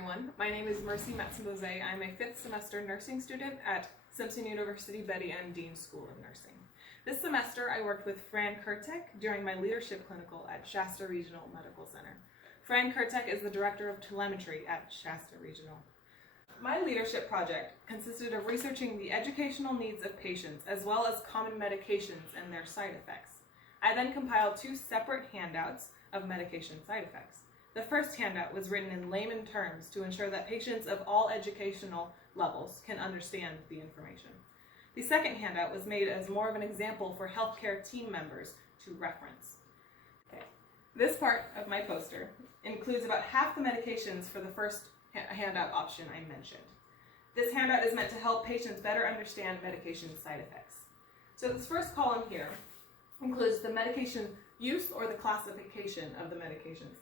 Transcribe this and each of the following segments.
everyone. My name is Mercy Matsumbose. I'm a 5th semester nursing student at Simpson University Betty M. Dean School of Nursing. This semester I worked with Fran Kurtek during my leadership clinical at Shasta Regional Medical Center. Fran Kurtek is the director of telemetry at Shasta Regional. My leadership project consisted of researching the educational needs of patients as well as common medications and their side effects. I then compiled 2 separate handouts of medication side effects. The first handout was written in layman terms to ensure that patients of all educational levels can understand the information. The second handout was made as more of an example for healthcare team members to reference. This part of my poster includes about half the medications for the first handout option I mentioned. This handout is meant to help patients better understand medication side effects. So this first column here includes the medication use or the classification of the medications.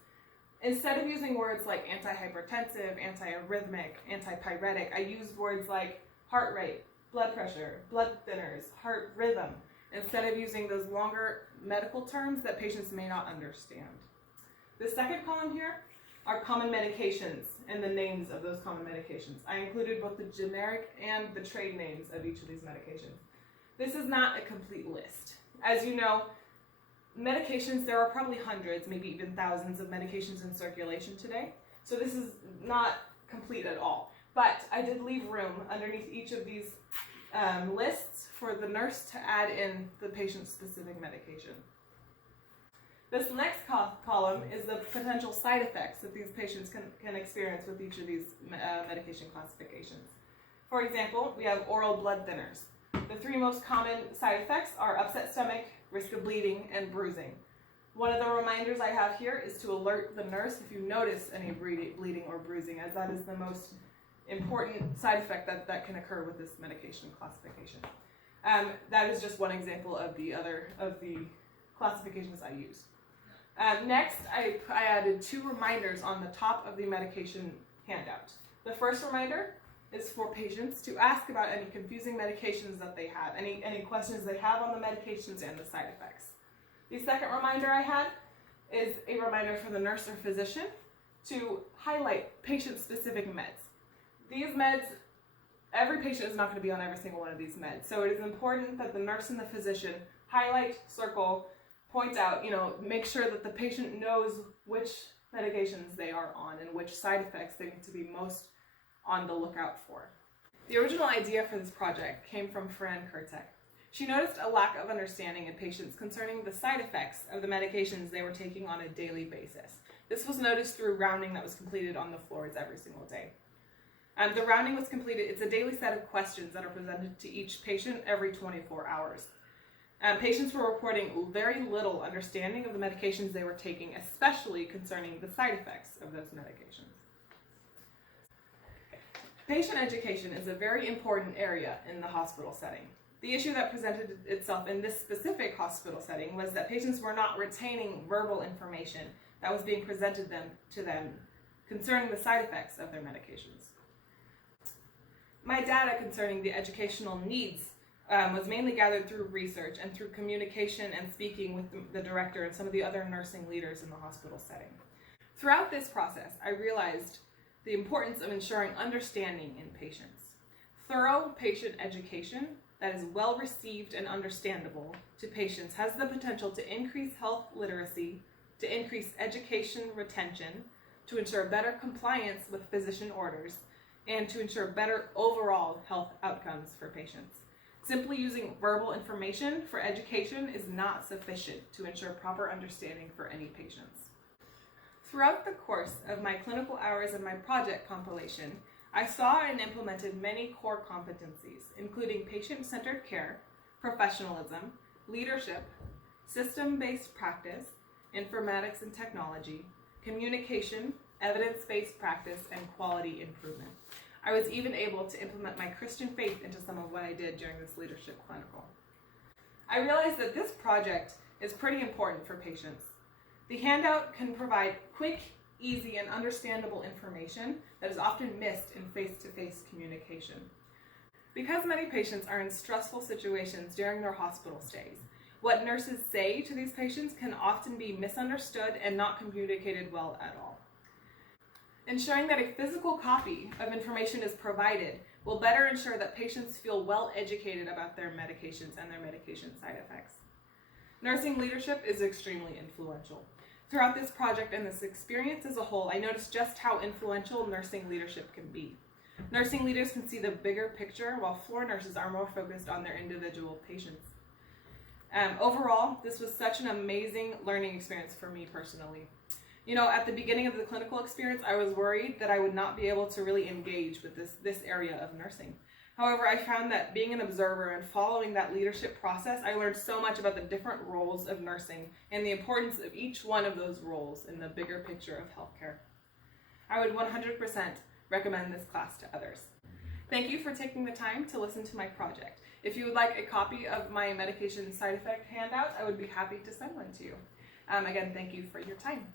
Instead of using words like antihypertensive, antiarrhythmic, antipyretic, I used words like heart rate, blood pressure, blood thinners, heart rhythm, instead of using those longer medical terms that patients may not understand. The second column here are common medications and the names of those common medications. I included both the generic and the trade names of each of these medications. This is not a complete list. As you know, medications, there are probably hundreds, maybe even thousands of medications in circulation today. So this is not complete at all. But I did leave room underneath each of these lists for the nurse to add in the patient-specific medication. This next column is the potential side effects that these patients can experience with each of these medication classifications. For example, we have oral blood thinners. The 3 most common side effects are upset stomach, risk of bleeding, and bruising. One of the reminders I have here is to alert the nurse if you notice any bleeding or bruising, as that is the most important side effect that can occur with this medication classification. That is just one example of the classifications I used. Next, I added 2 reminders on the top of the medication handout. The first reminder is for patients to ask about any confusing medications that they have, any questions they have on the medications and the side effects. The second reminder I had is a reminder for the nurse or physician to highlight patient-specific meds. These meds, every patient is not going to be on every single one of these meds, so it is important that the nurse and the physician highlight, circle, point out, make sure that the patient knows which medications they are on and which side effects they need to be most on the lookout for. The original idea for this project came from Fran Kurtek. She noticed a lack of understanding in patients concerning the side effects of the medications they were taking on a daily basis. This was noticed through rounding that was completed on the floors every single day. The rounding was completed. It's a daily set of questions that are presented to each patient every 24 hours. Patients were reporting very little understanding of the medications they were taking, especially concerning the side effects of those medications. Patient education is a very important area in the hospital setting. The issue that presented itself in this specific hospital setting was that patients were not retaining verbal information that was being presented to them concerning the side effects of their medications. My data concerning the educational needs was mainly gathered through research and through communication and speaking with the director and some of the other nursing leaders in the hospital setting. Throughout this process, I realized the importance of ensuring understanding in patients. Thorough patient education that is well received and understandable to patients has the potential to increase health literacy, to increase education retention, to ensure better compliance with physician orders, and to ensure better overall health outcomes for patients. Simply using verbal information for education is not sufficient to ensure proper understanding for any patients. Throughout the course of my clinical hours and my project compilation, I saw and implemented many core competencies, including patient-centered care, professionalism, leadership, system-based practice, informatics and technology, communication, evidence-based practice, and quality improvement. I was even able to implement my Christian faith into some of what I did during this leadership clinical. I realized that this project is pretty important for patients. The handout can provide quick, easy, and understandable information that is often missed in face-to-face communication. Because many patients are in stressful situations during their hospital stays, what nurses say to these patients can often be misunderstood and not communicated well at all. Ensuring that a physical copy of information is provided will better ensure that patients feel well educated about their medications and their medication side effects. Nursing leadership is extremely influential. Throughout this project and this experience as a whole, I noticed just how influential nursing leadership can be. Nursing leaders can see the bigger picture, while floor nurses are more focused on their individual patients. Overall, this was such an amazing learning experience for me personally. You know, at the beginning of the clinical experience, I was worried that I would not be able to really engage with this area of nursing. However, I found that being an observer and following that leadership process, I learned so much about the different roles of nursing and the importance of each one of those roles in the bigger picture of healthcare. I would 100% recommend this class to others. Thank you for taking the time to listen to my project. If you would like a copy of my medication side effect handout, I would be happy to send one to you. Again, thank you for your time.